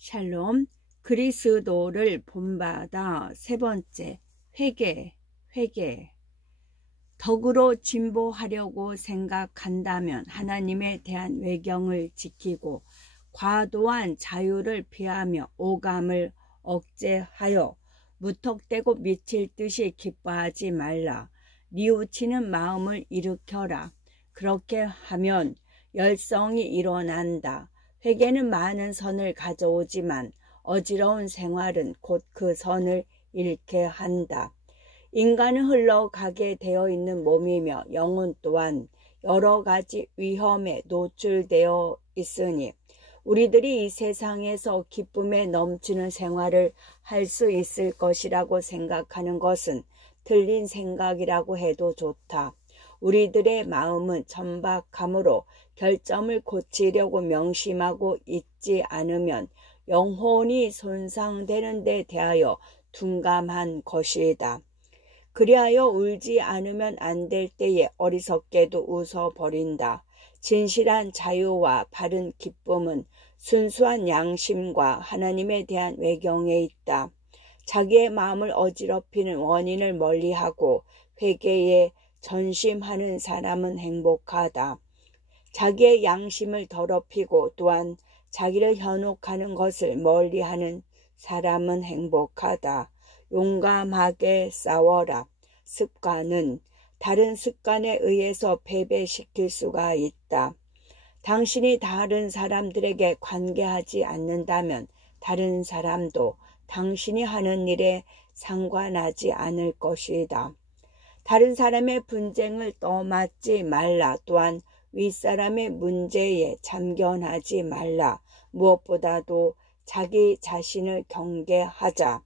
샬롬. 그리스도를 본받아. 세 번째, 회개. 덕으로 진보하려고 생각한다면 하나님에 대한 외경을 지키고 과도한 자유를 피하며 오감을 억제하여 무턱대고 미칠 듯이 기뻐하지 말라. 뉘우치는 마음을 일으켜라. 그렇게 하면 열성이 일어난다. 회개는 많은 선을 가져오지만 어지러운 생활은 곧 그 선을 잃게 한다. 인간은 흘러가게 되어 있는 몸이며 영혼 또한 여러 가지 위험에 노출되어 있으니 우리들이 이 세상에서 기쁨에 넘치는 생활을 할 수 있을 것이라고 생각하는 것은 틀린 생각이라고 해도 좋다. 우리들의 마음은 천박함으로 결점을 고치려고 명심하고 있지 않으면 영혼이 손상되는 데 대하여 둔감한 것이다. 그리하여 울지 않으면 안 될 때에 어리석게도 웃어버린다. 진실한 자유와 바른 기쁨은 순수한 양심과 하나님에 대한 외경에 있다. 자기의 마음을 어지럽히는 원인을 멀리하고 회개에 전심하는 사람은 행복하다. 자기의 양심을 더럽히고 또한 자기를 현혹하는 것을 멀리하는 사람은 행복하다. 용감하게 싸워라. 습관은 다른 습관에 의해서 패배시킬 수가 있다. 당신이 다른 사람들에게 관계하지 않는다면 다른 사람도 당신이 하는 일에 상관하지 않을 것이다. 다른 사람의 분쟁을 떠맡지 말라. 또한 윗사람의 문제에 참견하지 말라. 무엇보다도 자기 자신을 경계하자.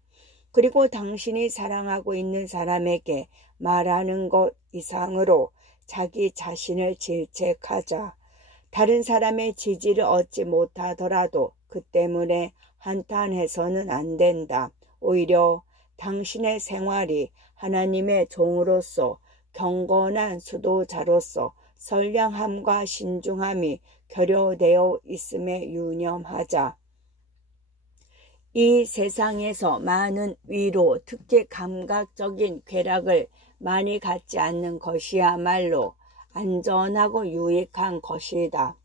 그리고 당신이 사랑하고 있는 사람에게 말하는 것 이상으로 자기 자신을 질책하자. 다른 사람의 지지를 얻지 못하더라도 그 때문에 한탄해서는 안 된다. 오히려 당신의 생활이 하나님의 종으로서 경건한 수도자로서 선량함과 신중함이 결여되어 있음에 유념하자. 이 세상에서 많은 위로, 특히 감각적인 쾌락을 많이 갖지 않는 것이야말로 안전하고 유익한 것이다.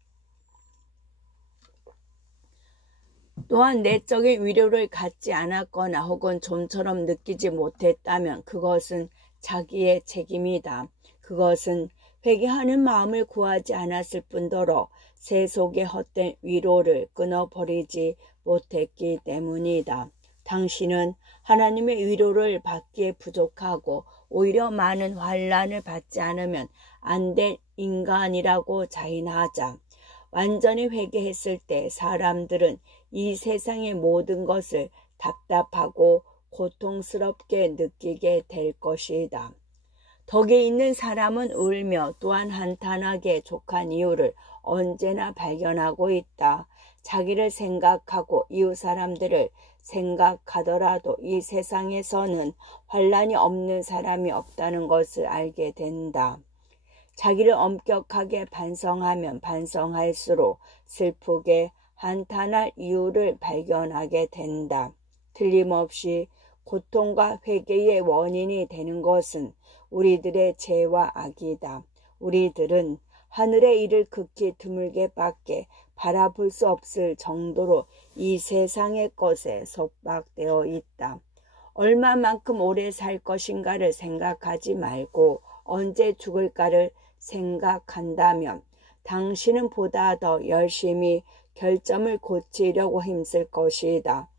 또한 내적인 위로를 갖지 않았거나 혹은 좀처럼 느끼지 못했다면 그것은 자기의 책임이다. 그것은 회개하는 마음을 구하지 않았을 뿐더러 세속의 헛된 위로를 끊어버리지 못했기 때문이다. 당신은 하나님의 위로를 받기에 부족하고 오히려 많은 환난을 받지 않으면 안 될 인간이라고 자인하자. 완전히 회개했을 때 사람들은 이 세상의 모든 것을 답답하고 고통스럽게 느끼게 될 것이다. 덕에 있는 사람은 울며 또한 한탄하게 족한 이유를 언제나 발견하고 있다. 자기를 생각하고 이웃 사람들을 생각하더라도 이 세상에서는 환난이 없는 사람이 없다는 것을 알게 된다. 자기를 엄격하게 반성하면 반성할수록 슬프게 한탄할 이유를 발견하게 된다. 틀림없이 고통과 회개의 원인이 되는 것은 우리들의 죄와 악이다. 우리들은 하늘의 일을 극히 드물게 밖에 바라볼 수 없을 정도로 이 세상의 것에 속박되어 있다. 얼마만큼 오래 살 것인가를 생각하지 말고 언제 죽을까를 생각한다면 당신은 보다 더 열심히 결점을 고치려고 힘쓸 것이다.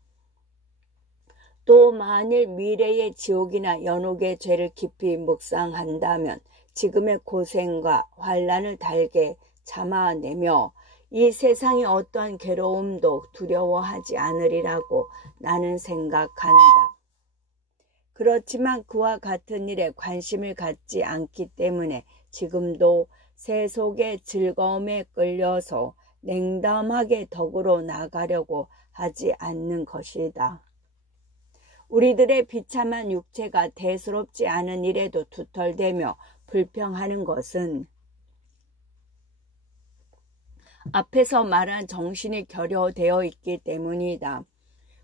또 만일 미래의 지옥이나 연옥의 죄를 깊이 묵상한다면 지금의 고생과 환난을 달게 참아내며 이 세상의 어떠한 괴로움도 두려워하지 않으리라고 나는 생각한다. 그렇지만 그와 같은 일에 관심을 갖지 않기 때문에 지금도 세속의 즐거움에 끌려서 냉담하게 덕으로 나가려고 하지 않는 것이다. 우리들의 비참한 육체가 대수롭지 않은 일에도 투덜대며 불평하는 것은 앞에서 말한 정신이 결여되어 있기 때문이다.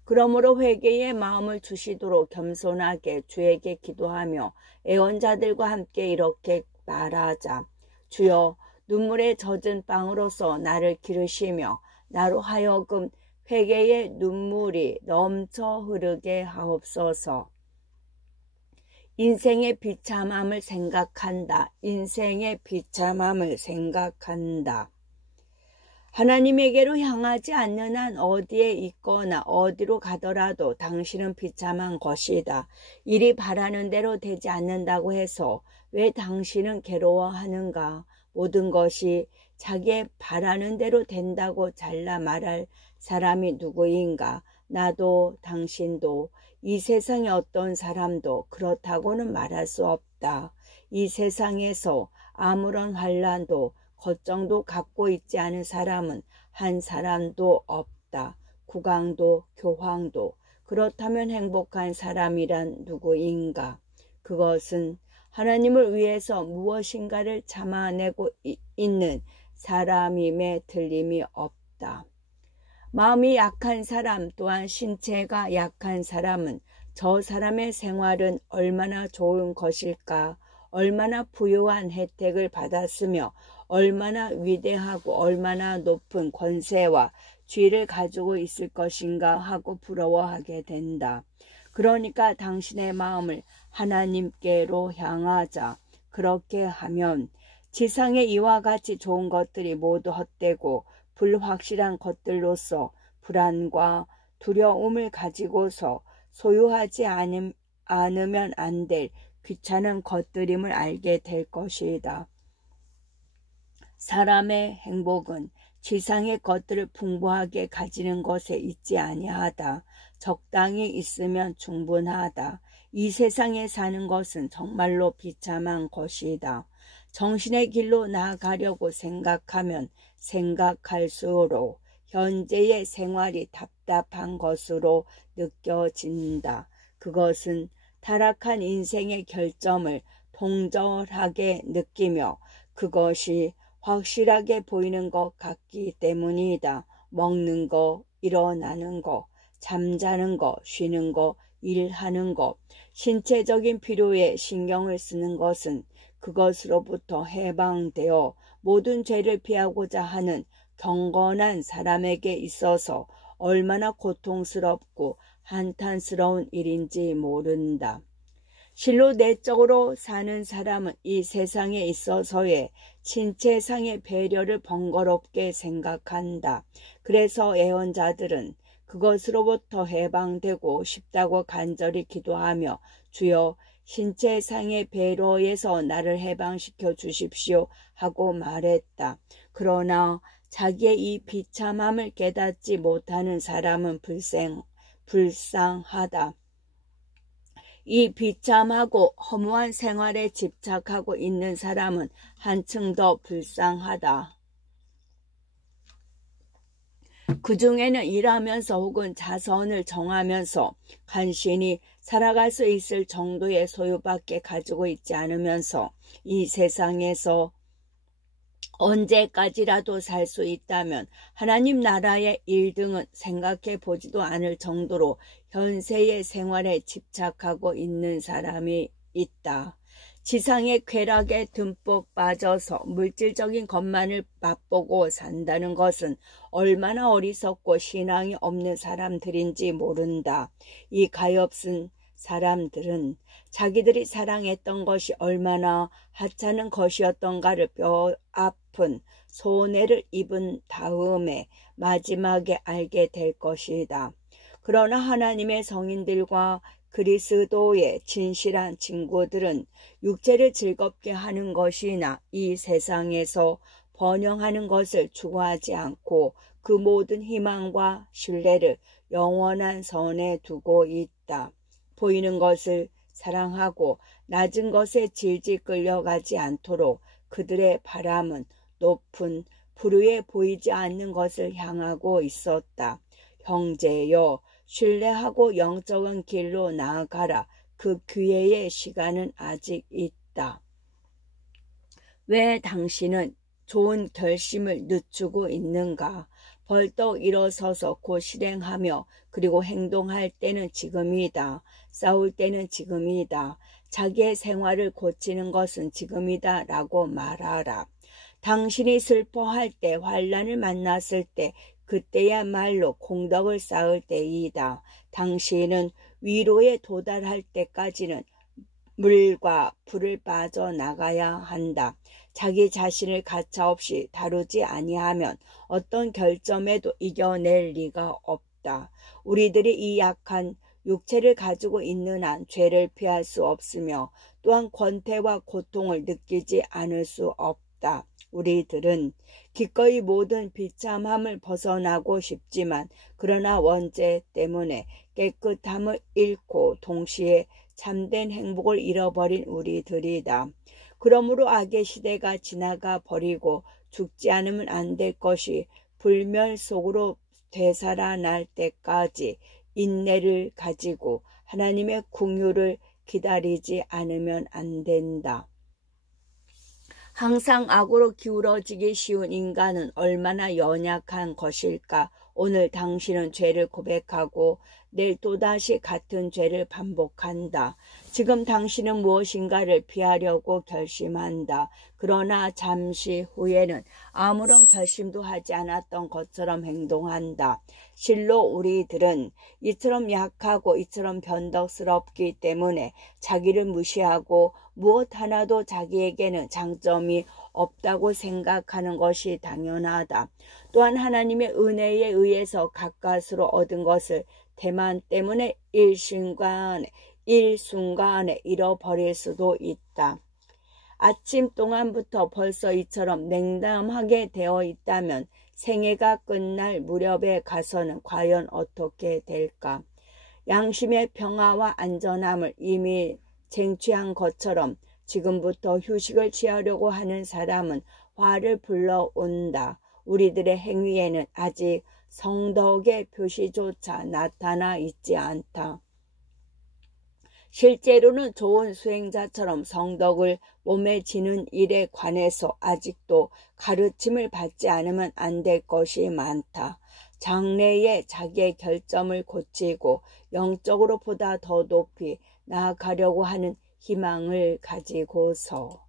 그러므로 회개의 마음을 주시도록 겸손하게 주에게 기도하며 애원자들과 함께 이렇게 말하자. 주여, 눈물에 젖은 빵으로서 나를 기르시며 나로 하여금 회개의 눈물이 넘쳐 흐르게 하옵소서. 인생의 비참함을 생각한다. 인생의 비참함을 생각한다. 하나님에게로 향하지 않는 한 어디에 있거나 어디로 가더라도 당신은 비참한 것이다. 일이 바라는 대로 되지 않는다고 해서 왜 당신은 괴로워하는가? 모든 것이 자기의 바라는 대로 된다고 잘라 말할 사람이 누구인가? 나도 당신도 이 세상의 어떤 사람도 그렇다고는 말할 수 없다. 이 세상에서 아무런 환난도 걱정도 갖고 있지 않은 사람은 한 사람도 없다. 국왕도 교황도. 그렇다면 행복한 사람이란 누구인가? 그것은 하나님을 위해서 무엇인가를 참아내고 있는 사람임에 틀림이 없다. 마음이 약한 사람 또한 신체가 약한 사람은 저 사람의 생활은 얼마나 좋은 것일까? 얼마나 부유한 혜택을 받았으며 얼마나 위대하고 얼마나 높은 권세와 지위를 가지고 있을 것인가 하고 부러워하게 된다. 그러니까 당신의 마음을 하나님께로 향하자. 그렇게 하면 지상의 이와 같이 좋은 것들이 모두 헛되고 불확실한 것들로서 불안과 두려움을 가지고서 소유하지 않으면 안 될 귀찮은 것들임을 알게 될 것이다. 사람의 행복은 지상의 것들을 풍부하게 가지는 것에 있지 아니하다. 적당히 있으면 충분하다. 이 세상에 사는 것은 정말로 비참한 것이다. 정신의 길로 나아가려고 생각하면 생각할수록 현재의 생활이 답답한 것으로 느껴진다. 그것은 타락한 인생의 결점을 통절하게 느끼며 그것이 확실하게 보이는 것 같기 때문이다. 먹는 거, 일어나는 거, 잠자는 거, 쉬는 거, 일하는 거, 신체적인 필요에 신경을 쓰는 것은 그것으로부터 해방되어 모든 죄를 피하고자 하는 경건한 사람에게 있어서 얼마나 고통스럽고 한탄스러운 일인지 모른다. 실로 내적으로 사는 사람은 이 세상에 있어서의 신체상의 배려를 번거롭게 생각한다. 그래서 애원자들은 그것으로부터 해방되고 싶다고 간절히 기도하며 주여 신체상의 배려에서 나를 해방시켜 주십시오 하고 말했다. 그러나 자기의 이 비참함을 깨닫지 못하는 사람은 불쌍하다. 이 비참하고 허무한 생활에 집착하고 있는 사람은 한층 더 불쌍하다. 그 중에는 일하면서 혹은 자선을 정하면서 간신히 살아갈 수 있을 정도의 소유밖에 가지고 있지 않으면서 이 세상에서 언제까지라도 살 수 있다면 하나님 나라의 1등은 생각해 보지도 않을 정도로 현세의 생활에 집착하고 있는 사람이 있다. 지상의 쾌락에 듬뿍 빠져서 물질적인 것만을 맛보고 산다는 것은 얼마나 어리석고 신앙이 없는 사람들인지 모른다. 이 가엾은 사람들은 자기들이 사랑했던 것이 얼마나 하찮은 것이었던가를 뼈 아픈 손해를 입은 다음에 마지막에 알게 될 것이다. 그러나 하나님의 성인들과 그리스도의 진실한 친구들은 육체를 즐겁게 하는 것이나 이 세상에서 번영하는 것을 추구하지 않고 그 모든 희망과 신뢰를 영원한 선에 두고 있다. 보이는 것을 사랑하고 낮은 것에 질질 끌려가지 않도록 그들의 바람은 높은 부류에 보이지 않는 것을 향하고 있었다. 형제여, 신뢰하고 영적인 길로 나아가라. 그 기회의 시간은 아직 있다. 왜 당신은 좋은 결심을 늦추고 있는가? 벌떡 일어서서 곧 실행하며 그리고 행동할 때는 지금이다. 싸울 때는 지금이다. 자기의 생활을 고치는 것은 지금이다 라고 말하라. 당신이 슬퍼할 때, 환난을 만났을 때, 그때야말로 공덕을 쌓을 때이다. 당신은 위로에 도달할 때까지는 물과 불을 빠져나가야 한다. 자기 자신을 가차없이 다루지 아니하면 어떤 결점에도 이겨낼 리가 없다. 우리들이 이 약한 육체를 가지고 있는 한 죄를 피할 수 없으며 또한 권태와 고통을 느끼지 않을 수 없다. 우리들은 기꺼이 모든 비참함을 벗어나고 싶지만 그러나 원죄 때문에 깨끗함을 잃고 동시에 참된 행복을 잃어버린 우리들이다. 그러므로 악의 시대가 지나가 버리고 죽지 않으면 안 될 것이 불멸 속으로 되살아날 때까지 인내를 가지고 하나님의 긍휼을 기다리지 않으면 안 된다. 항상 악으로 기울어지기 쉬운 인간은 얼마나 연약한 것일까? 오늘 당신은 죄를 고백하고 내일 또다시 같은 죄를 반복한다. 지금 당신은 무엇인가를 피하려고 결심한다. 그러나 잠시 후에는 아무런 결심도 하지 않았던 것처럼 행동한다. 실로 우리들은 이처럼 약하고 이처럼 변덕스럽기 때문에 자기를 무시하고 무엇 하나도 자기에게는 장점이 없다고 생각하는 것이 당연하다. 또한 하나님의 은혜에 의해서 가까스로 얻은 것을 대만 때문에 일순간에 잃어버릴 수도 있다. 아침 동안부터 벌써 이처럼 냉담하게 되어 있다면 생애가 끝날 무렵에 가서는 과연 어떻게 될까? 양심의 평화와 안전함을 이미 쟁취한 것처럼 지금부터 휴식을 취하려고 하는 사람은 화를 불러온다. 우리들의 행위에는 아직 성덕의 표시조차 나타나 있지 않다. 실제로는 좋은 수행자처럼 성덕을 몸에 지는 일에 관해서 아직도 가르침을 받지 않으면 안 될 것이 많다. 장래에 자기의 결점을 고치고 영적으로 보다 더 높이 나아가려고 하는 희망을 가지고서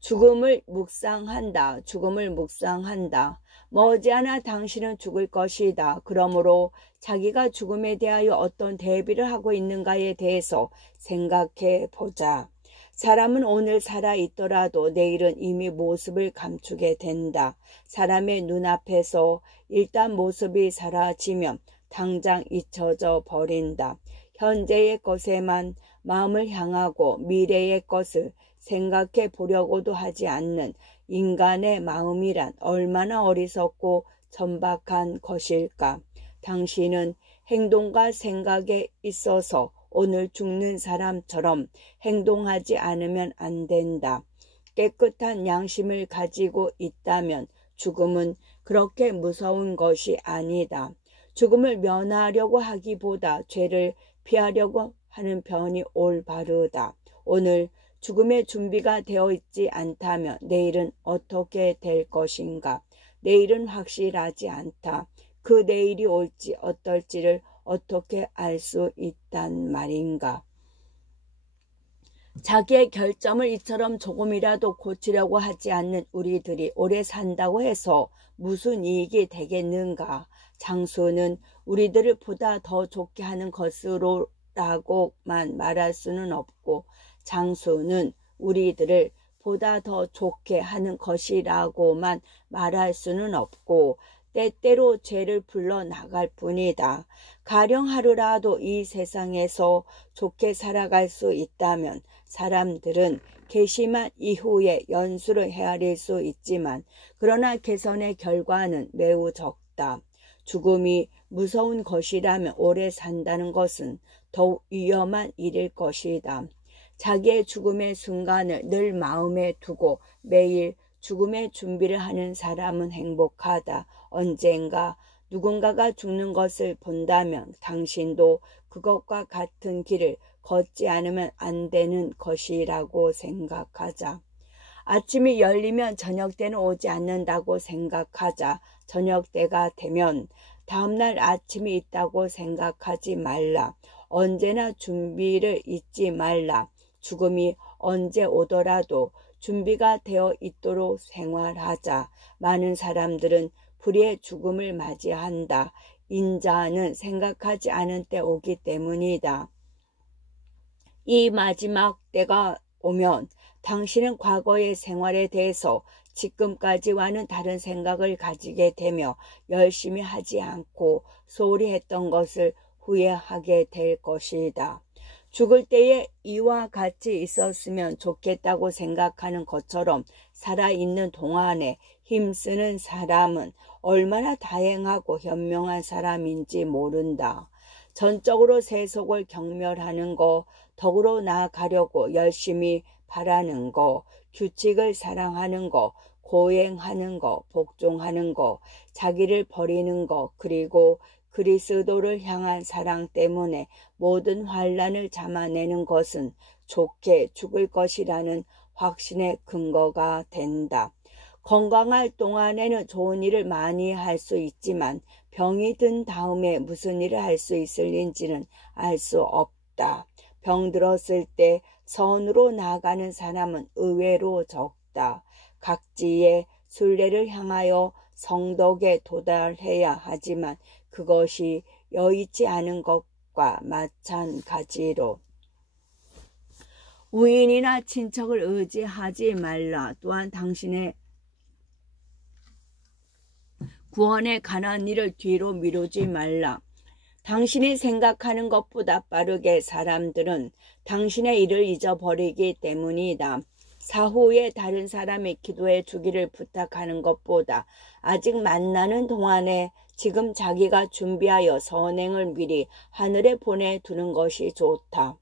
죽음을 묵상한다. 죽음을 묵상한다. 머지않아 당신은 죽을 것이다. 그러므로 자기가 죽음에 대하여 어떤 대비를 하고 있는가에 대해서 생각해 보자. 사람은 오늘 살아있더라도 내일은 이미 모습을 감추게 된다. 사람의 눈앞에서 일단 모습이 사라지면 당장 잊혀져 버린다. 현재의 것에만 마음을 향하고 미래의 것을 생각해 보려고도 하지 않는 인간의 마음이란 얼마나 어리석고 천박한 것일까. 당신은 행동과 생각에 있어서 오늘 죽는 사람처럼 행동하지 않으면 안 된다. 깨끗한 양심을 가지고 있다면 죽음은 그렇게 무서운 것이 아니다. 죽음을 면하려고 하기보다 죄를 피하려고 하는 편이 올바르다. 오늘 죽음의 준비가 되어 있지 않다면 내일은 어떻게 될 것인가? 내일은 확실하지 않다. 그 내일이 올지 어떨지를 어떻게 알 수 있단 말인가? 자기의 결점을 이처럼 조금이라도 고치려고 하지 않는 우리들이 오래 산다고 해서 무슨 이익이 되겠는가? 장수는 우리들을 보다 더 좋게 하는 것으로라고만 말할 수는 없고 장수는 우리들을 보다 더 좋게 하는 것이라고만 말할 수는 없고 때때로 죄를 불러나갈 뿐이다. 가령 하루라도 이 세상에서 좋게 살아갈 수 있다면 사람들은 괘씸한 이후에 연수를 헤아릴 수 있지만 그러나 개선의 결과는 매우 적다. 죽음이 무서운 것이라면 오래 산다는 것은 더욱 위험한 일일 것이다. 자기의 죽음의 순간을 늘 마음에 두고 매일 죽음의 준비를 하는 사람은 행복하다. 언젠가 누군가가 죽는 것을 본다면 당신도 그것과 같은 길을 걷지 않으면 안 되는 것이라고 생각하자. 아침이 열리면 저녁 때는 오지 않는다고 생각하자. 저녁 때가 되면 다음날 아침이 있다고 생각하지 말라. 언제나 준비를 잊지 말라. 죽음이 언제 오더라도 준비가 되어 있도록 생활하자. 많은 사람들은 불의의 죽음을 맞이한다. 인자는 생각하지 않은 때 오기 때문이다. 이 마지막 때가 오면 당신은 과거의 생활에 대해서 지금까지와는 다른 생각을 가지게 되며 열심히 하지 않고 소홀히 했던 것을 후회하게 될 것이다. 죽을 때에 이와 같이 있었으면 좋겠다고 생각하는 것처럼 살아있는 동안에 힘쓰는 사람은 얼마나 다행하고 현명한 사람인지 모른다. 전적으로 세속을 경멸하는 거, 덕으로 나아가려고 열심히 바라는 거, 규칙을 사랑하는 거, 고행하는 거, 복종하는 거, 자기를 버리는 거, 그리고 그리스도를 향한 사랑 때문에 모든 환난을 참아내는 것은 좋게 죽을 것이라는 확신의 근거가 된다. 건강할 동안에는 좋은 일을 많이 할 수 있지만 병이 든 다음에 무슨 일을 할 수 있을는지는 알 수 없다. 병 들었을 때 선으로 나아가는 사람은 의외로 적다. 각지의 순례를 향하여 성덕에 도달해야 하지만 그것이 여의치 않은 것과 마찬가지로 우인이나 친척을 의지하지 말라. 또한 당신의 구원에 관한 일을 뒤로 미루지 말라. 당신이 생각하는 것보다 빠르게 사람들은 당신의 일을 잊어버리기 때문이다. 사후에 다른 사람이 기도해 주기를 부탁하는 것보다 아직 만나는 동안에 지금 자기가 준비하여 선행을 미리 하늘에 보내두는 것이 좋다.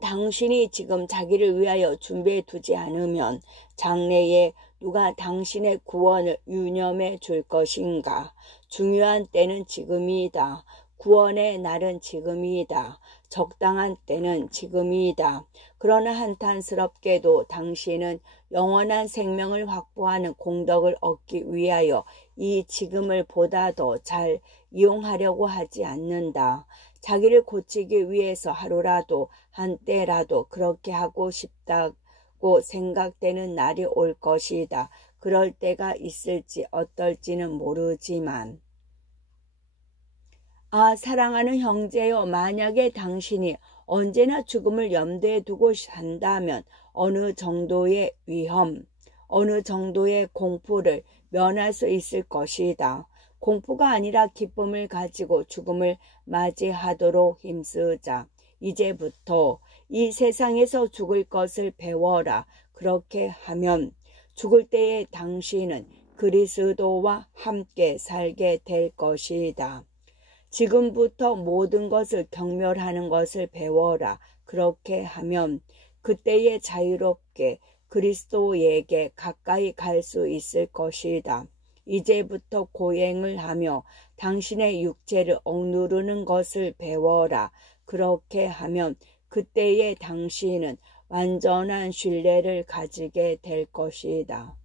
당신이 지금 자기를 위하여 준비해 두지 않으면 장래에 누가 당신의 구원을 유념해 줄 것인가? 중요한 때는 지금이다. 구원의 날은 지금이다. 적당한 때는 지금이다. 그러나 한탄스럽게도 당신은 영원한 생명을 확보하는 공덕을 얻기 위하여 이 지금을 보다 더 잘 이용하려고 하지 않는다. 자기를 고치기 위해서 하루라도 한때라도 그렇게 하고 싶다고 생각되는 날이 올 것이다. 그럴 때가 있을지 어떨지는 모르지만 사랑하는 형제여, 만약에 당신이 언제나 죽음을 염두에 두고 산다면 어느 정도의 위험, 어느 정도의 공포를 면할 수 있을 것이다. 공포가 아니라 기쁨을 가지고 죽음을 맞이하도록 힘쓰자. 이제부터 이 세상에서 죽을 것을 배워라. 그렇게 하면 죽을 때에 당신은 그리스도와 함께 살게 될 것이다. 지금부터 모든 것을 경멸하는 것을 배워라. 그렇게 하면 그때에 자유롭게 그리스도에게 가까이 갈 수 있을 것이다. 이제부터 고행을 하며 당신의 육체를 억누르는 것을 배워라. 그렇게 하면 그때에 당신은 완전한 신뢰를 가지게 될 것이다.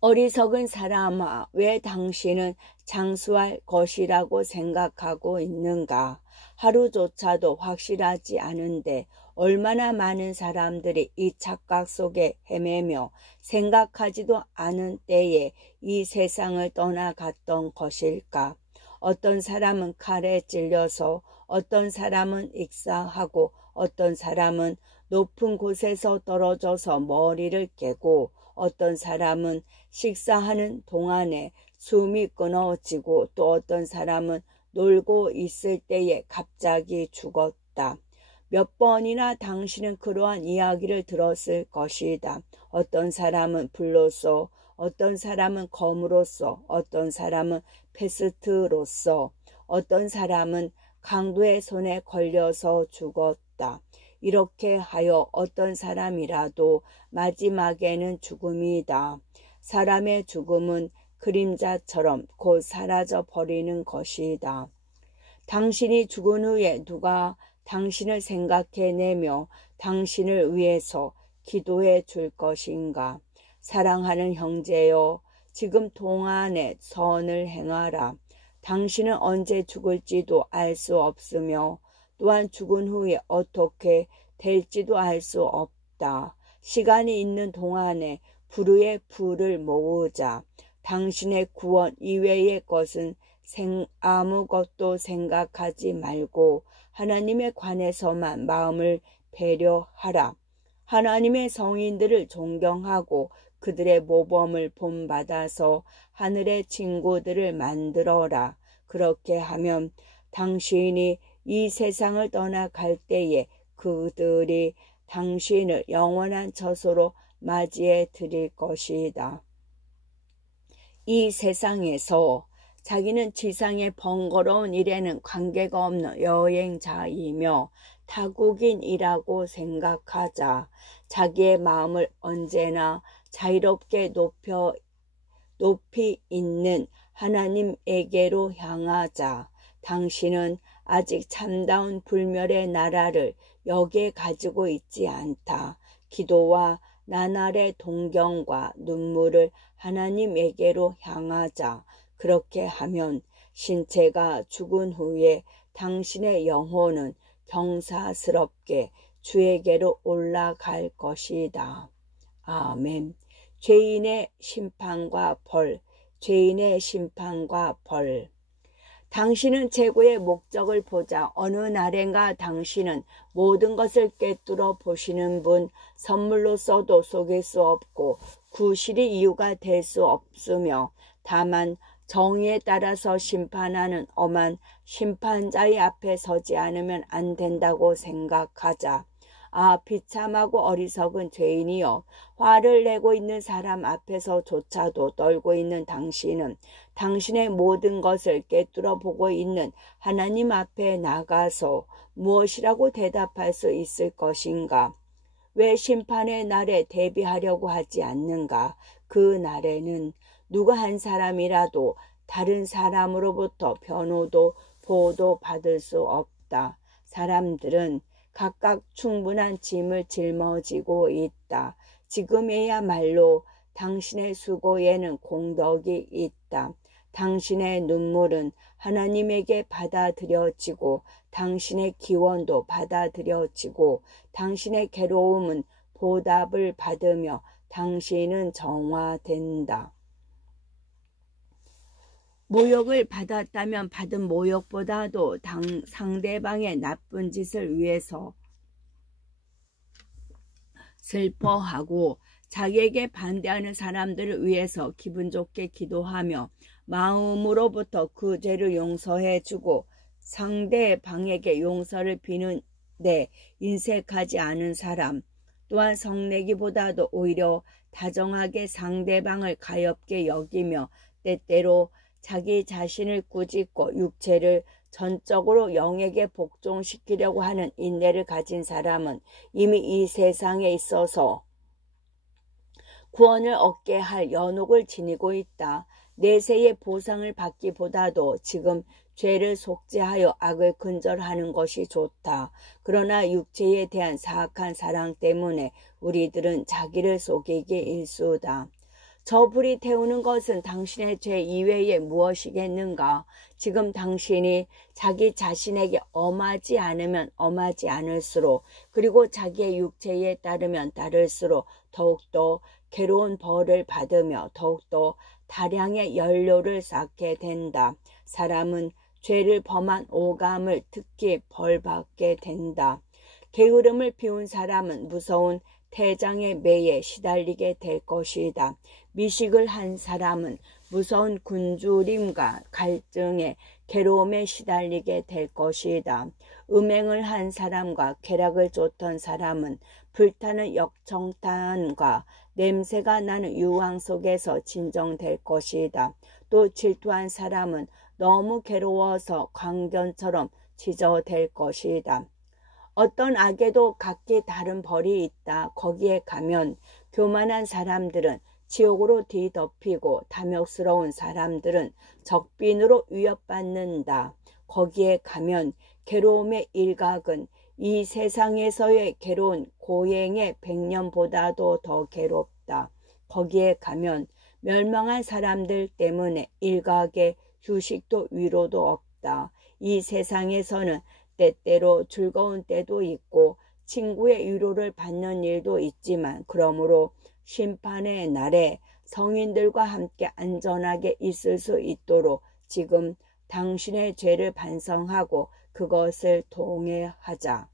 어리석은 사람아, 왜 당신은 장수할 것이라고 생각하고 있는가? 하루조차도 확실하지 않은데 얼마나 많은 사람들이 이 착각 속에 헤매며 생각하지도 않은 때에 이 세상을 떠나갔던 것일까? 어떤 사람은 칼에 찔려서, 어떤 사람은 익사하고, 어떤 사람은 높은 곳에서 떨어져서 머리를 깨고, 어떤 사람은 식사하는 동안에 숨이 끊어지고, 또 어떤 사람은 놀고 있을 때에 갑자기 죽었다. 몇 번이나 당신은 그러한 이야기를 들었을 것이다. 어떤 사람은 불로써, 어떤 사람은 검으로써, 어떤 사람은 패스트로써, 어떤 사람은 강도의 손에 걸려서 죽었다. 이렇게 하여 어떤 사람이라도 마지막에는 죽음이다. 사람의 죽음은 그림자처럼 곧 사라져 버리는 것이다. 당신이 죽은 후에 누가 당신을 생각해내며 당신을 위해서 기도해 줄 것인가? 사랑하는 형제여, 지금 동안에 선을 행하라. 당신은 언제 죽을지도 알 수 없으며 또한 죽은 후에 어떻게 될지도 알 수 없다. 시간이 있는 동안에 불의의 불을 모으자. 당신의 구원 이외의 것은 아무것도 생각하지 말고 하나님에 관해서만 마음을 배려하라. 하나님의 성인들을 존경하고 그들의 모범을 본받아서 하늘의 친구들을 만들어라. 그렇게 하면 당신이 이 세상을 떠나갈 때에 그들이 당신을 영원한 처소로 맞이해 드릴 것이다. 이 세상에서 자기는 지상의 번거로운 일에는 관계가 없는 여행자이며 타국인이라고 생각하자. 자기의 마음을 언제나 자유롭게 높이 있는 하나님에게로 향하자. 당신은 아직 참다운 불멸의 나라를 여기에 가지고 있지 않다. 기도와 나날의 동경과 눈물을 하나님에게로 향하자. 그렇게 하면 신체가 죽은 후에 당신의 영혼은 경사스럽게 주에게로 올라갈 것이다. 아멘. 죄인의 심판과 벌, 죄인의 심판과 벌. 당신은 최고의 목적을 보자. 어느 날엔가 당신은 모든 것을 꿰뚫어 보시는 분, 선물로써도 속일 수 없고 구실이 이유가 될 수 없으며 다만 정의에 따라서 심판하는 엄한 심판자의 앞에 서지 않으면 안 된다고 생각하자. 아, 비참하고 어리석은 죄인이여, 화를 내고 있는 사람 앞에서조차도 떨고 있는 당신은 당신의 모든 것을 꿰뚫어 보고 있는 하나님 앞에 나가서 무엇이라고 대답할 수 있을 것인가? 왜 심판의 날에 대비하려고 하지 않는가? 그 날에는 누가 한 사람이라도 다른 사람으로부터 변호도 보호도 받을 수 없다. 사람들은 각각 충분한 짐을 짊어지고 있다. 지금에야말로 당신의 수고에는 공덕이 있다. 당신의 눈물은 하나님에게 받아들여지고 당신의 기원도 받아들여지고 당신의 괴로움은 보답을 받으며 당신은 정화된다. 모욕을 받았다면 받은 모욕보다도 상대방의 나쁜 짓을 위해서 슬퍼하고 자기에게 반대하는 사람들을 위해서 기분 좋게 기도하며 마음으로부터 그 죄를 용서해주고 상대방에게 용서를 비는데 인색하지 않은 사람, 또한 성내기보다도 오히려 다정하게 상대방을 가엾게 여기며 때때로 자기 자신을 꾸짖고 육체를 전적으로 영에게 복종시키려고 하는 인내를 가진 사람은 이미 이 세상에 있어서 구원을 얻게 할 연옥을 지니고 있다. 내세의 보상을 받기보다도 지금 죄를 속죄하여 악을 근절하는 것이 좋다. 그러나 육체에 대한 사악한 사랑 때문에 우리들은 자기를 속이기 일쑤다. 저 불이 태우는 것은 당신의 죄 이외에 무엇이겠는가? 지금 당신이 자기 자신에게 엄하지 않으면 엄하지 않을수록, 그리고 자기의 육체에 따르면 따를수록 더욱더 괴로운 벌을 받으며 더욱더 다량의 연료를 쌓게 된다. 사람은 죄를 범한 오감을 특히 벌받게 된다. 게으름을 피운 사람은 무서운 태장의 매에 시달리게 될 것이다. 미식을 한 사람은 무서운 굶주림과 갈증에 괴로움에 시달리게 될 것이다. 음행을 한 사람과 쾌락을 쫓던 사람은 불타는 역청탄과 냄새가 나는 유황 속에서 진정될 것이다. 또 질투한 사람은 너무 괴로워서 광견처럼 지저될 것이다. 어떤 악에도 각기 다른 벌이 있다. 거기에 가면 교만한 사람들은 지옥으로 뒤덮이고 탐욕스러운 사람들은 적빈으로 위협받는다. 거기에 가면 괴로움의 일각은 이 세상에서의 괴로운 고행의 100년보다도 더 괴롭다. 거기에 가면 멸망한 사람들 때문에 일각의 휴식도 위로도 없다. 이 세상에서는 때때로 즐거운 때도 있고 친구의 위로를 받는 일도 있지만 그러므로 심판의 날에 성인들과 함께 안전하게 있을 수 있도록 지금 당신의 죄를 반성하고 그것을 통회하자.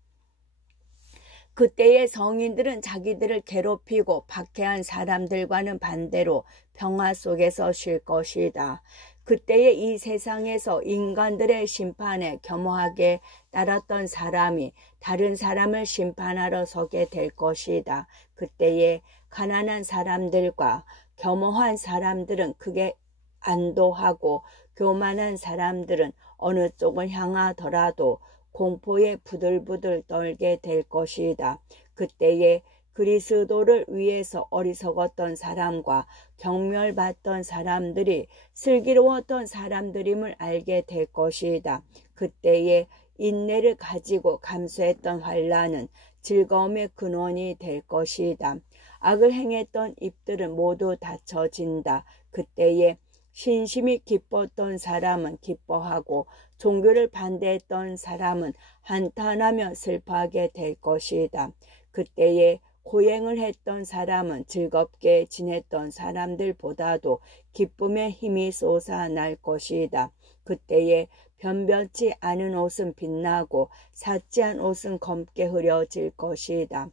그때의 성인들은 자기들을 괴롭히고 박해한 사람들과는 반대로 평화 속에서 쉴 것이다. 그때의 이 세상에서 인간들의 심판에 겸허하게 따랐던 사람이 다른 사람을 심판하러 서게 될 것이다. 그때의 가난한 사람들과 겸허한 사람들은 크게 안도하고 교만한 사람들은 어느 쪽을 향하더라도 공포에 부들부들 떨게 될 것이다. 그때에 그리스도를 위해서 어리석었던 사람과 경멸받던 사람들이 슬기로웠던 사람들임을 알게 될 것이다. 그때에 인내를 가지고 감수했던 환난은 즐거움의 근원이 될 것이다. 악을 행했던 입들은 모두 닫혀진다. 그때에 신심이 기뻤던 사람은 기뻐하고 종교를 반대했던 사람은 한탄하며 슬퍼하게 될 것이다. 그때에 고행을 했던 사람은 즐겁게 지냈던 사람들보다도 기쁨의 힘이 솟아날 것이다. 그때에 변변치 않은 옷은 빛나고 사치한 옷은 검게 흐려질 것이다.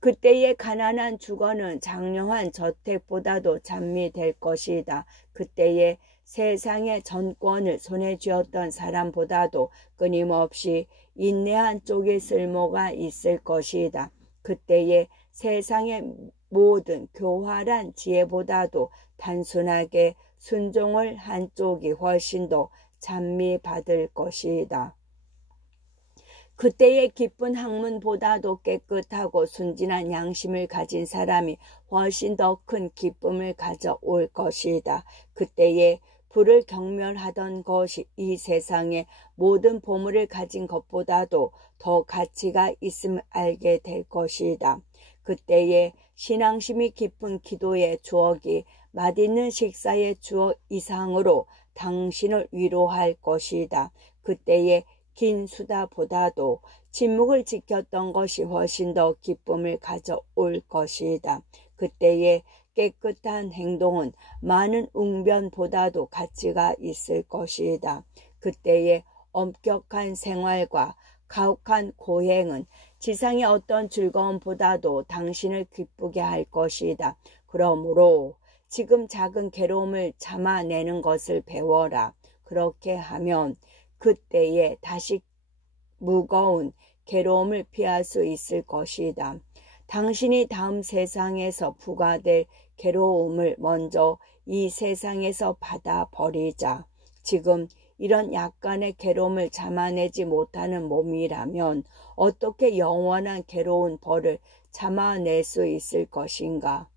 그때의 가난한 주거는 장려한 저택보다도 잠미될 것이다. 그때의 세상의 전권을 손에 쥐었던 사람보다도 끊임없이 인내한 쪽의 쓸모가 있을 것이다. 그때의 세상의 모든 교활한 지혜보다도 단순하게 순종을 한 쪽이 훨씬 더 찬미받을 것이다. 그때의 기쁜 학문보다도 깨끗하고 순진한 양심을 가진 사람이 훨씬 더 큰 기쁨을 가져올 것이다. 그때에 불을 경멸하던 것이 이 세상의 모든 보물을 가진 것보다도 더 가치가 있음을 알게 될 것이다. 그때에 신앙심이 깊은 기도의 추억이 맛있는 식사의 추억 이상으로 당신을 위로할 것이다. 그때에 긴 수다보다도 침묵을 지켰던 것이 훨씬 더 기쁨을 가져올 것이다. 그때의 깨끗한 행동은 많은 웅변보다도 가치가 있을 것이다. 그때의 엄격한 생활과 가혹한 고행은 지상의 어떤 즐거움보다도 당신을 기쁘게 할 것이다. 그러므로 지금 작은 괴로움을 참아내는 것을 배워라. 그렇게 하면 그때에 다시 무거운 괴로움을 피할 수 있을 것이다. 당신이 다음 세상에서 부과될 괴로움을 먼저 이 세상에서 받아버리자. 지금 이런 약간의 괴로움을 참아내지 못하는 몸이라면 어떻게 영원한 괴로운 벌을 참아낼 수 있을 것인가?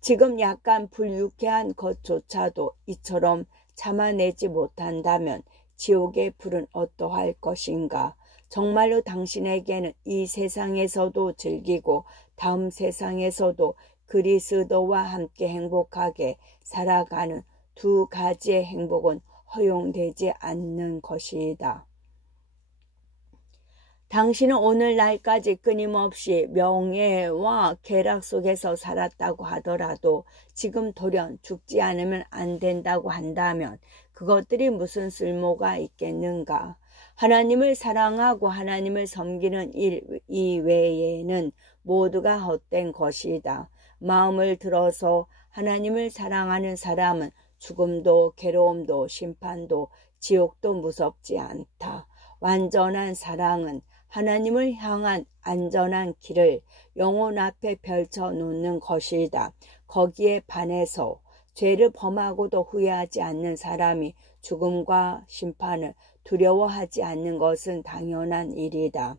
지금 약간 불유쾌한 것조차도 이처럼 참아내지 못한다면 지옥의 불은 어떠할 것인가? 정말로 당신에게는 이 세상에서도 즐기고 다음 세상에서도 그리스도와 함께 행복하게 살아가는 두 가지의 행복은 허용되지 않는 것이다. 당신은 오늘날까지 끊임없이 명예와 쾌락 속에서 살았다고 하더라도 지금 돌연 죽지 않으면 안 된다고 한다면 그것들이 무슨 쓸모가 있겠는가? 하나님을 사랑하고 하나님을 섬기는 일 이외에는 모두가 헛된 것이다. 마음을 들어서 하나님을 사랑하는 사람은 죽음도 괴로움도 심판도 지옥도 무섭지 않다. 완전한 사랑은 하나님을 향한 안전한 길을 영혼 앞에 펼쳐놓는 것이다. 거기에 반해서 죄를 범하고도 후회하지 않는 사람이 죽음과 심판을 두려워하지 않는 것은 당연한 일이다.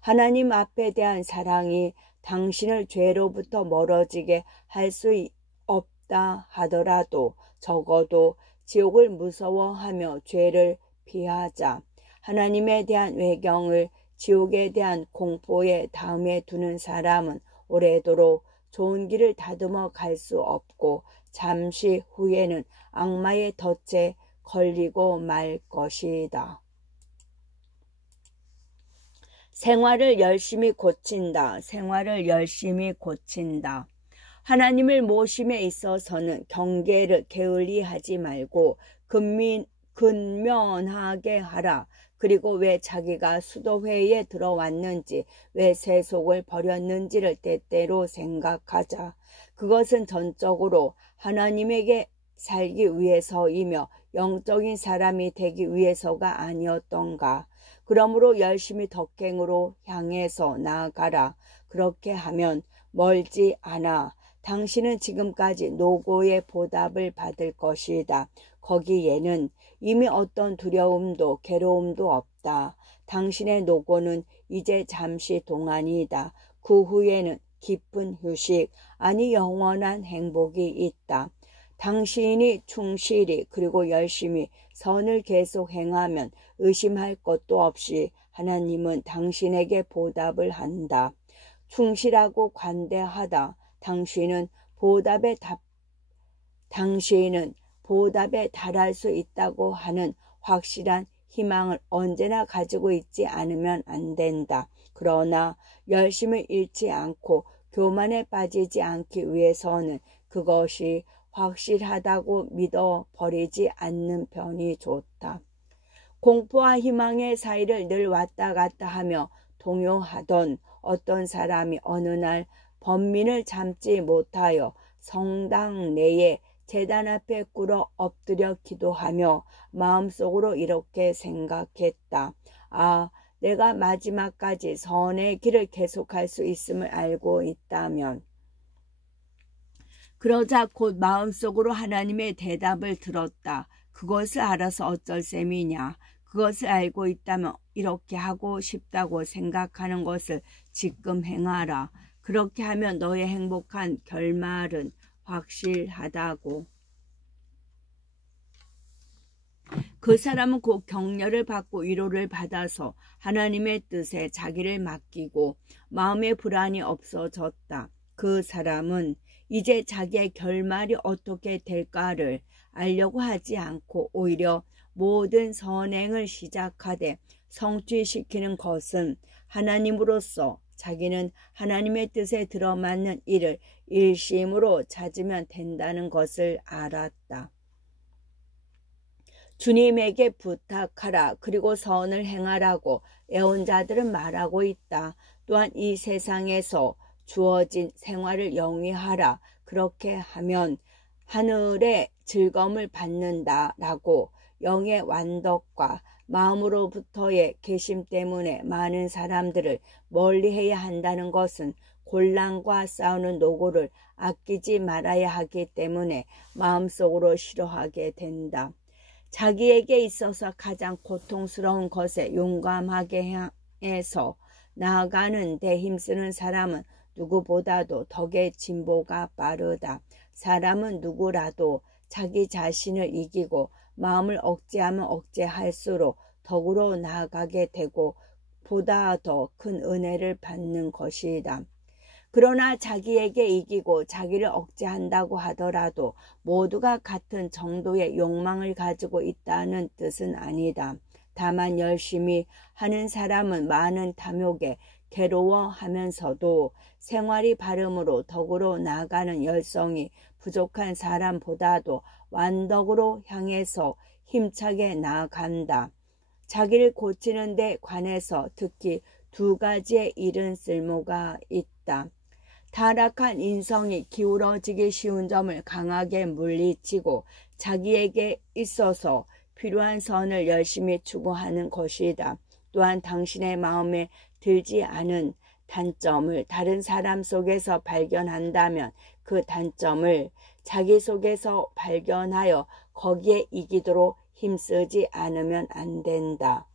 하나님 앞에 대한 사랑이 당신을 죄로부터 멀어지게 할 수 없다 하더라도 적어도 지옥을 무서워하며 죄를 피하자. 하나님에 대한 외경을 지옥에 대한 공포에 다음에 두는 사람은 오래도록 좋은 길을 다듬어 갈 수 없고 잠시 후에는 악마의 덫에 걸리고 말 것이다. 생활을 열심히 고친다. 생활을 열심히 고친다. 하나님을 모심에 있어서는 경계를 게을리하지 말고 근면하게 하라. 그리고 왜 자기가 수도회에 들어왔는지, 왜 세속을 버렸는지를 때때로 생각하자. 그것은 전적으로 하나님에게 살기 위해서이며 영적인 사람이 되기 위해서가 아니었던가. 그러므로 열심히 덕행으로 향해서 나아가라. 그렇게 하면 멀지 않아 당신은 지금까지 노고의 보답을 받을 것이다. 거기에는 이미 어떤 두려움도 괴로움도 없다. 당신의 노고는 이제 잠시 동안이다. 그 후에는 깊은 휴식, 아니 영원한 행복이 있다. 당신이 충실히 그리고 열심히 선을 계속 행하면 의심할 것도 없이 하나님은 당신에게 보답을 한다. 충실하고 관대하다. 당신은 보답에 달할 수 있다고 하는 확실한 희망을 언제나 가지고 있지 않으면 안 된다. 그러나 열심을 잃지 않고 교만에 빠지지 않기 위해서는 그것이 확실하다고 믿어버리지 않는 편이 좋다. 공포와 희망의 사이를 늘 왔다 갔다 하며 동요하던 어떤 사람이 어느 날 번민을 참지 못하여 성당 내에 제단 앞에 꿇어 엎드려 기도하며 마음속으로 이렇게 생각했다. 아, 내가 마지막까지 선의 길을 계속할 수 있음을 알고 있다면. 그러자 곧 마음속으로 하나님의 대답을 들었다. 그것을 알아서 어쩔 셈이냐. 그것을 알고 있다면 이렇게 하고 싶다고 생각하는 것을 지금 행하라. 그렇게 하면 너의 행복한 결말은 확실하다고. 그 사람은 곧 격려를 받고 위로를 받아서 하나님의 뜻에 자기를 맡기고 마음의 불안이 없어졌다. 그 사람은 이제 자기의 결말이 어떻게 될까를 알려고 하지 않고 오히려 모든 선행을 시작하되 성취시키는 것은 하나님으로서 자기는 하나님의 뜻에 들어맞는 일을 일심으로 찾으면 된다는 것을 알았다. 주님에게 부탁하라. 그리고 선을 행하라고 애원자들은 말하고 있다. 또한 이 세상에서 주어진 생활을 영위하라. 그렇게 하면 하늘의 즐거움을 받는다라고 영의 완덕과 마음으로부터의 계심 때문에 많은 사람들을 멀리해야 한다는 것은 곤란과 싸우는 노고를 아끼지 말아야 하기 때문에 마음속으로 싫어하게 된다. 자기에게 있어서 가장 고통스러운 것에 용감하게 향해서 나아가는 데 힘쓰는 사람은 누구보다도 덕의 진보가 빠르다. 사람은 누구라도 자기 자신을 이기고 마음을 억제하면 억제할수록 덕으로 나아가게 되고 보다 더 큰 은혜를 받는 것이다. 그러나 자기에게 이기고 자기를 억제한다고 하더라도 모두가 같은 정도의 욕망을 가지고 있다는 뜻은 아니다. 다만 열심히 하는 사람은 많은 탐욕에 괴로워하면서도 생활이 바름으로 덕으로 나아가는 열성이 부족한 사람보다도 완덕으로 향해서 힘차게 나아간다. 자기를 고치는 데 관해서 특히 두 가지의 일은 쓸모가 있다. 타락한 인성이 기울어지기 쉬운 점을 강하게 물리치고 자기에게 있어서 필요한 선을 열심히 추구하는 것이다. 또한 당신의 마음에 들지 않은 단점을 다른 사람 속에서 발견한다면 그 단점을 자기 속에서 발견하여 거기에 이기도록 힘쓰지 않으면 안 된다.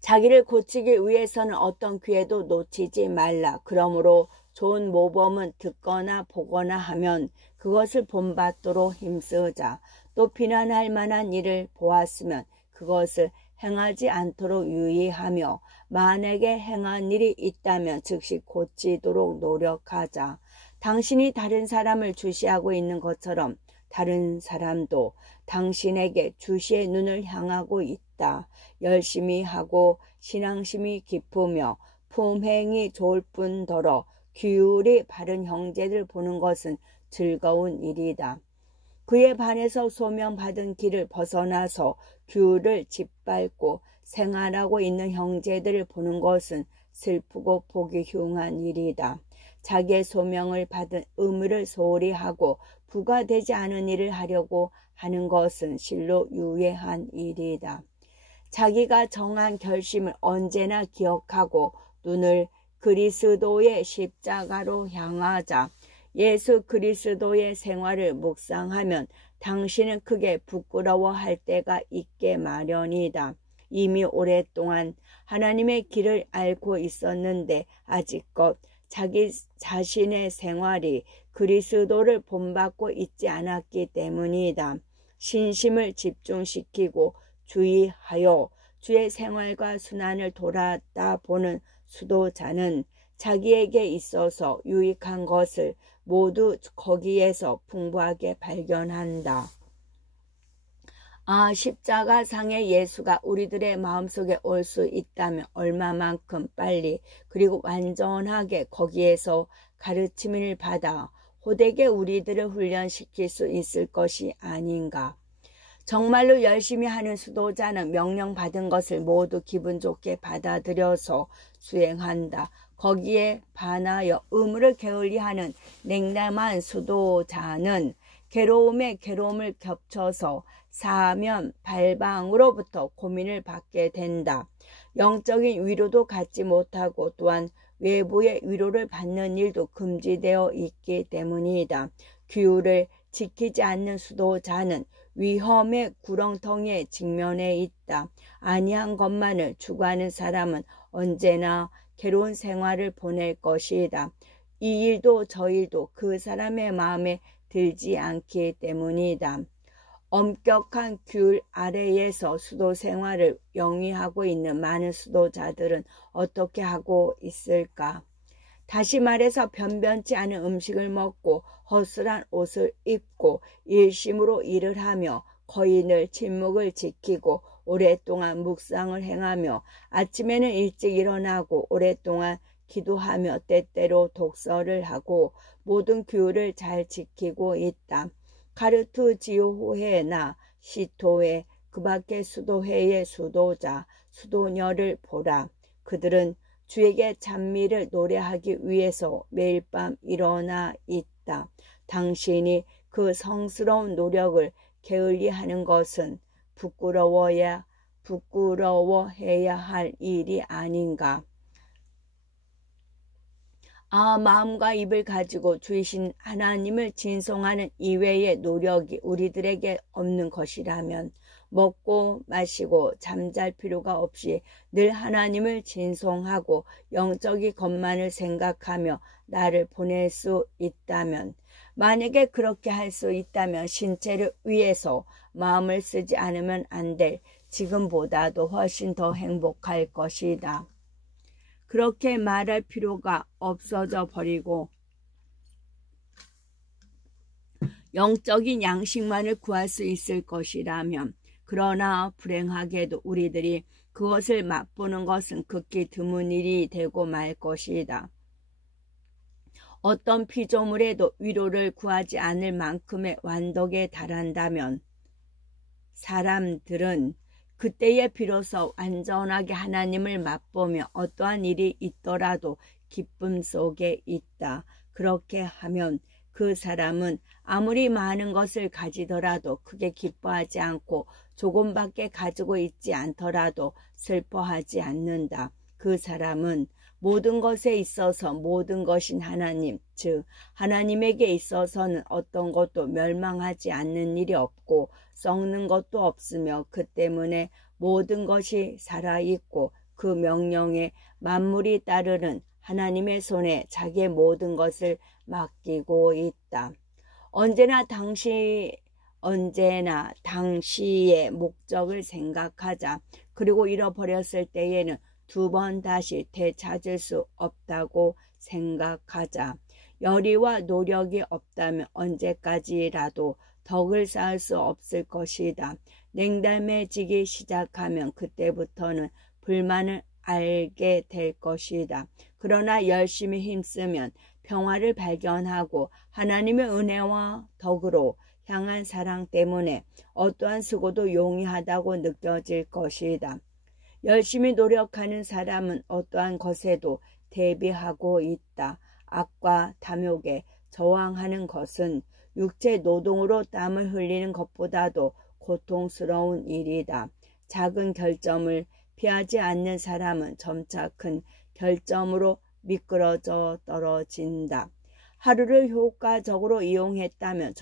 자기를 고치기 위해서는 어떤 기회도 놓치지 말라. 그러므로 좋은 모범은 듣거나 보거나 하면 그것을 본받도록 힘쓰자. 또 비난할 만한 일을 보았으면 그것을 행하지 않도록 유의하며 만약에 행한 일이 있다면 즉시 고치도록 노력하자. 당신이 다른 사람을 주시하고 있는 것처럼 다른 사람도 당신에게 주시의 눈을 향하고 있다. 열심히 하고 신앙심이 깊으며 품행이 좋을 뿐더러 규율이 바른 형제들 보는 것은 즐거운 일이다. 그에 반해서 소명받은 길을 벗어나서 규율을 짓밟고 생활하고 있는 형제들을 보는 것은 슬프고 보기 흉한 일이다. 자기의 소명을 받은 의무를 소홀히 하고 부과되지 않은 일을 하려고 하는 것은 실로 유해한 일이다. 자기가 정한 결심을 언제나 기억하고 눈을 그리스도의 십자가로 향하자. 예수 그리스도의 생활을 묵상하면 당신은 크게 부끄러워할 때가 있게 마련이다. 이미 오랫동안 하나님의 길을 앓고 있었는데 아직껏 자기 자신의 생활이 그리스도를 본받고 있지 않았기 때문이다. 신심을 집중시키고 주의하여 주의 생활과 순환을 돌아다 보는 수도자는 자기에게 있어서 유익한 것을 모두 거기에서 풍부하게 발견한다. 십자가상의 예수가 우리들의 마음속에 올 수 있다면 얼마만큼 빨리 그리고 완전하게 거기에서 가르침을 받아 호되게 우리들을 훈련시킬 수 있을 것이 아닌가. 정말로 열심히 하는 수도자는 명령받은 것을 모두 기분 좋게 받아들여서 수행한다. 거기에 반하여 의무를 게을리하는 냉담한 수도자는 괴로움에 괴로움을 겹쳐서 사면 발방으로부터 고민을 받게 된다. 영적인 위로도 갖지 못하고 또한 외부의 위로를 받는 일도 금지되어 있기 때문이다. 규율을 지키지 않는 수도자는 위험의 구렁텅이에 직면해 있다. 아니한 것만을 추구하는 사람은 언제나 괴로운 생활을 보낼 것이다. 이 일도 저 일도 그 사람의 마음에 들지 않기 때문이다. 엄격한 규율 아래에서 수도 생활을 영위하고 있는 많은 수도자들은 어떻게 하고 있을까? 다시 말해서 변변치 않은 음식을 먹고 허술한 옷을 입고 일심으로 일을 하며 거의 늘 침묵을 지키고 오랫동안 묵상을 행하며 아침에는 일찍 일어나고 오랫동안 기도하며 때때로 독서를 하고 모든 규율을 잘 지키고 있다. 카르투 지오회나 시토회 그 밖의 수도회의 수도자 수도녀를 보라. 그들은 주에게 찬미를 노래하기 위해서 매일 밤 일어나 있다. 당신이 그 성스러운 노력을 게을리하는 것은 부끄러워해야 할 일이 아닌가. 마음과 입을 가지고 주이신 하나님을 진송하는 이외의 노력이 우리들에게 없는 것이라면 먹고 마시고 잠잘 필요가 없이 늘 하나님을 진송하고 영적인 것만을 생각하며 나를 보낼 수 있다면, 만약에 그렇게 할 수 있다면 신체를 위해서 마음을 쓰지 않으면 안 될 지금보다도 훨씬 더 행복할 것이다. 그렇게 말할 필요가 없어져 버리고 영적인 양식만을 구할 수 있을 것이라면, 그러나 불행하게도 우리들이 그것을 맛보는 것은 극히 드문 일이 되고 말 것이다. 어떤 피조물에도 위로를 구하지 않을 만큼의 완덕에 달한다면 사람들은 그때에 비로소 완전하게 하나님을 맛보며 어떠한 일이 있더라도 기쁨 속에 있다. 그렇게 하면 그 사람은 아무리 많은 것을 가지더라도 크게 기뻐하지 않고 조금밖에 가지고 있지 않더라도 슬퍼하지 않는다. 그 사람은 모든 것에 있어서 모든 것인 하나님, 즉 하나님에게 있어서는 어떤 것도 멸망하지 않는 일이 없고 썩는 것도 없으며 그 때문에 모든 것이 살아있고 그 명령에 만물이 따르는 하나님의 손에 자기의 모든 것을 맡기고 있다. 언제나 당시의 목적을 생각하자. 그리고 잃어버렸을 때에는 두 번 다시 되찾을 수 없다고 생각하자. 열의와 노력이 없다면 언제까지라도 덕을 쌓을 수 없을 것이다. 냉담해지기 시작하면 그때부터는 불만을 알게 될 것이다. 그러나 열심히 힘쓰면 평화를 발견하고 하나님의 은혜와 덕으로 향한 사랑 때문에 어떠한 수고도 용이하다고 느껴질 것이다. 열심히 노력하는 사람은 어떠한 것에도 대비하고 있다. 악과 탐욕에 저항하는 것은 육체 노동으로 땀을 흘리는 것보다도 고통스러운 일이다. 작은 결점을 피하지 않는 사람은 점차 큰 결점으로 미끄러져 떨어진다. 하루를 효과적으로 이용했다면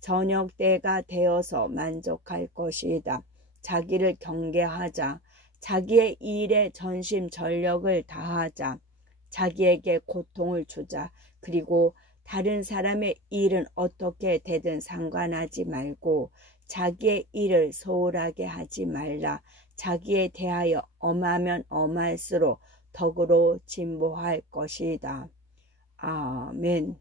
저녁때가 되어서 만족할 것이다. 자기를 경계하자. 자기의 일에 전심전력을 다하자. 자기에게 고통을 주자. 그리고 다른 사람의 일은 어떻게 되든 상관하지 말고 자기의 일을 소홀하게 하지 말라. 자기에 대하여 엄하면 엄할수록 덕으로 진보할 것이다. 아멘.